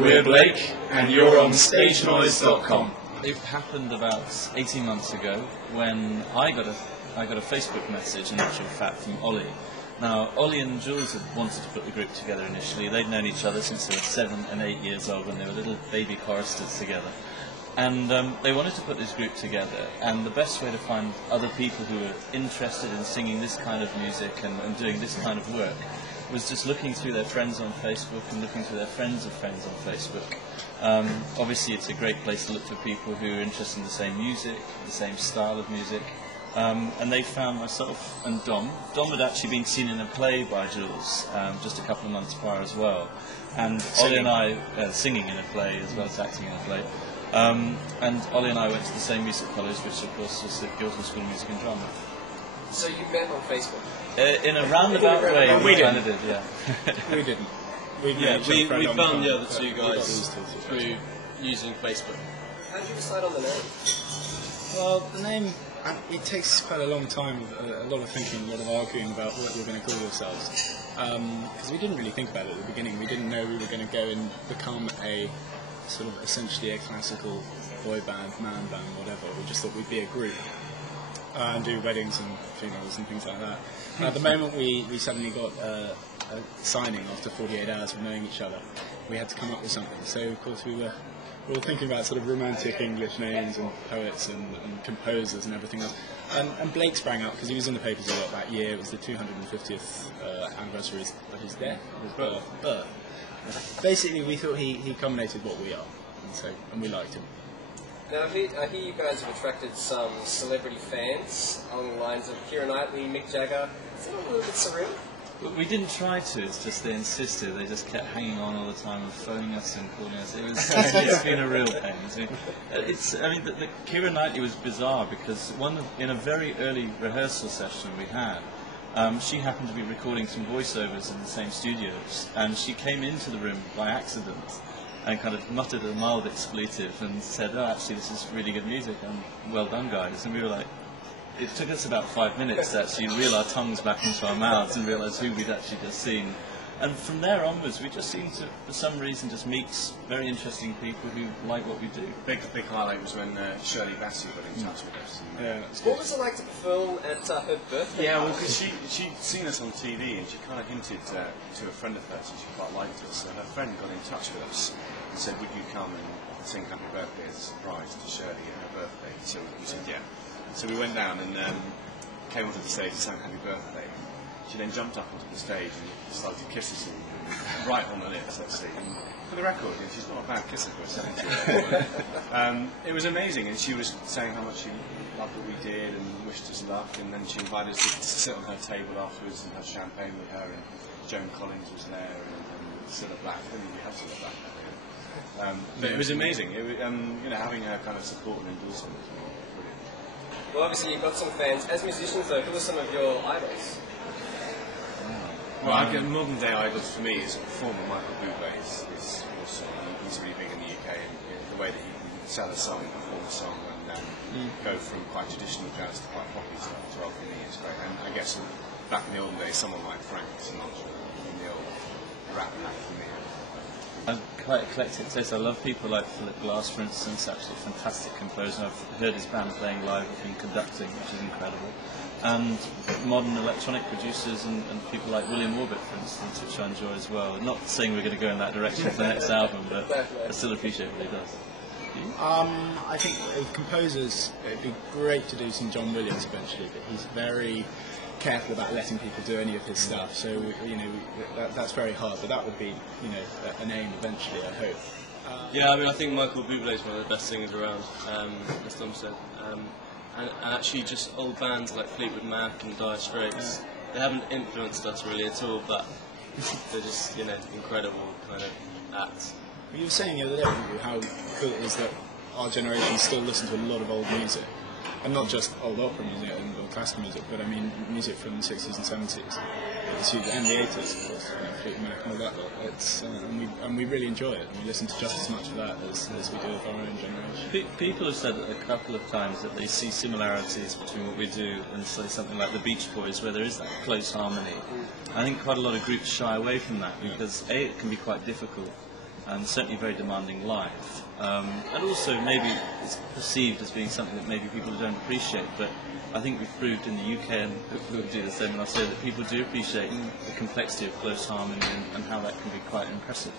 We're Blake, and you're on StageNoise.com. It happened about 18 months ago when I got a Facebook message, in actual fact, from Ollie. Now, Ollie and Jules had wanted to put the group together initially. They'd known each other since they were 7 and 8 years old when they were little baby choristers together. And they wanted to put this group together, and the best way to find other people who were interested in singing this kind of music and doing this kind of work was just looking through their friends on Facebook and looking through their friends of friends on Facebook. Obviously it's a great place to look for people who are interested in the same music, the same style of music, and they found myself and Dom. Dom had actually been seen in a play by Jules just a couple of months prior as well, and Ollie and I, singing in a play as well as acting in a play. And Ollie and I went to the same music college, which of course was the Guildhall School of Music and Drama. So you met on Facebook? In a roundabout way, we kind of did, yeah. We didn't. We found the other two guys through using Facebook. How did you decide on the name? Well, the name, it takes quite a long time, a lot of thinking, a lot of arguing about what we're going to call ourselves. Because we didn't really think about it at the beginning. We didn't know we were going to go and become a sort of essentially a classical boy band, man band, whatever. We just thought we'd be a group and do weddings and funerals and things like that. At the moment we suddenly got a signing after 48 hours of knowing each other. We had to come up with something. So of course we were all thinking about sort of romantic English names and poets and composers and everything else. And Blake sprang up because he was in the papers a lot that year. It was the 250th anniversary of his death, his birth. Basically, we thought he culminated what we are, and we liked him. Now, I hear you guys have attracted some celebrity fans along the lines of Keira Knightley, Mick Jagger. Is it a little bit surreal? We didn't try to, it's just they insisted. They just kept hanging on all the time and phoning us and calling us. It's been a real pain. The Keira Knightley was bizarre because in a very early rehearsal session we had, she happened to be recording some voiceovers in the same studios, and she came into the room by accident and kind of muttered a mild expletive and said, "Oh, actually, this is really good music, and well done, guys." And we were like, it took us about 5 minutes to actually reel our tongues back into our mouths and realise who we'd actually just seen. And from there onwards, we just seemed to, for some reason, just meet very interesting people who like what we do. Big highlight was when Shirley Bassey got in touch with us. What was it like to perform at her birthday? Yeah, well, because she'd seen us on TV and she kind of hinted to a friend of hers that she quite liked us. So her friend got in touch with us and said, "Would you come and sing Happy Birthday as a surprise to Shirley at her birthday?" So we said, "Yeah." So we went down and came onto the stage and sang Happy Birthday. She then jumped up onto the stage and started to kiss us all, right on the lips, actually. And for the record, she's not a bad kisser for a 17-year-old. It was amazing, and she was saying how much she loved what we did and wished us luck, and then she invited us to sit on her table afterwards and have champagne with her, and Joan Collins was there, and Cilla Black. I didn't really have Cilla Black that day. But it was amazing. It was, having her kind of support and endorsement was brilliant. Well, obviously you've got some fans. As musicians, though, who are some of your idols? Well, modern day idols for me is a performer. Michael Bublé is awesome. He's really big in the UK, and the way that he can sell a song, perform a song, and go from quite traditional jazz to quite poppy stuff as well, for me is great. And I guess back in the olden days, someone like Frank Sinatra in the old rap pack for me. I'm quite eclectic taste. I love people like Philip Glass, for instance, actually a fantastic composer. I've heard his band playing live, I've been conducting, which is incredible. And modern electronic producers and people like William Orbit, for instance, which I enjoy as well. Not saying we're going to go in that direction for the next album, but I still appreciate what he does. I think composers, it'd be great to do some John Williams eventually, but he's very careful about letting people do any of his stuff, so that's very hard, but that would be an aim eventually, I hope. I think Michael Bublé is one of the best singers around, as Tom said. And actually just old bands like Fleetwood Mac and Dire Straits, they haven't influenced us really at all, but they're just, incredible kind of acts. You were saying the other day how cool it is that our generation still listen to a lot of old music, and not just old opera music or classical music, but I mean music from the 60s and 70s, and the 80s, of course, Fleetwood Mac and all that lot. And we really enjoy it, and we listen to just as much of that as we do of our own generation. People have said a couple of times that they see similarities between what we do and say something like the Beach Boys, where there is that close harmony. I think quite a lot of groups shy away from that because A, it can be quite difficult, and certainly very demanding live. And also maybe it's perceived as being something that maybe people don't appreciate, but I think we've proved in the UK, and we'll do the same in Australia, that people do appreciate the complexity of close harmony and how that can be quite impressive.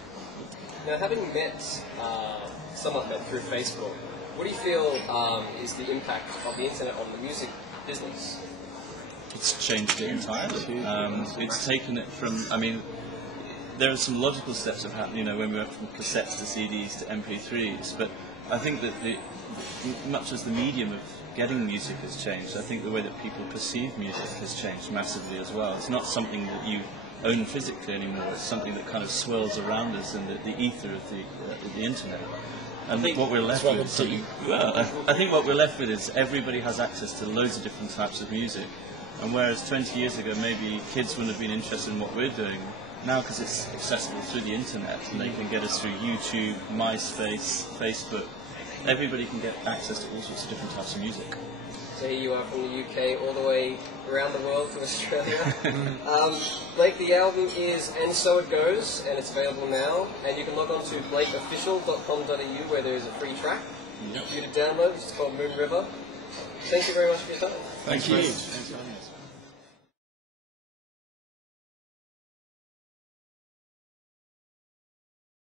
Now, having somewhat met through Facebook, what do you feel is the impact of the internet on the music business? It's changed it entirely. It's taken it from, I mean, there are some logical steps of how, when we went from cassettes to CDs to MP3s, but I think that much as the medium of getting music has changed, I think the way that people perceive music has changed massively as well. It's not something that you own physically anymore, it's something that kind of swirls around us in the ether of the internet. And what we're left with is something, I think what we're left with is everybody has access to loads of different types of music. And whereas 20 years ago maybe kids wouldn't have been interested in what we're doing, now because it's accessible through the internet and they can get us through YouTube, MySpace, Facebook, everybody can get access to all sorts of different types of music. So here you are from the UK all the way around the world to Australia. Blake, the album is And So It Goes, and it's available now. And you can log on to blakeofficial.com.au where there is a free track for you to download, which is called Moon River. Thank you very much for your time. Thank you. Thanks for having us.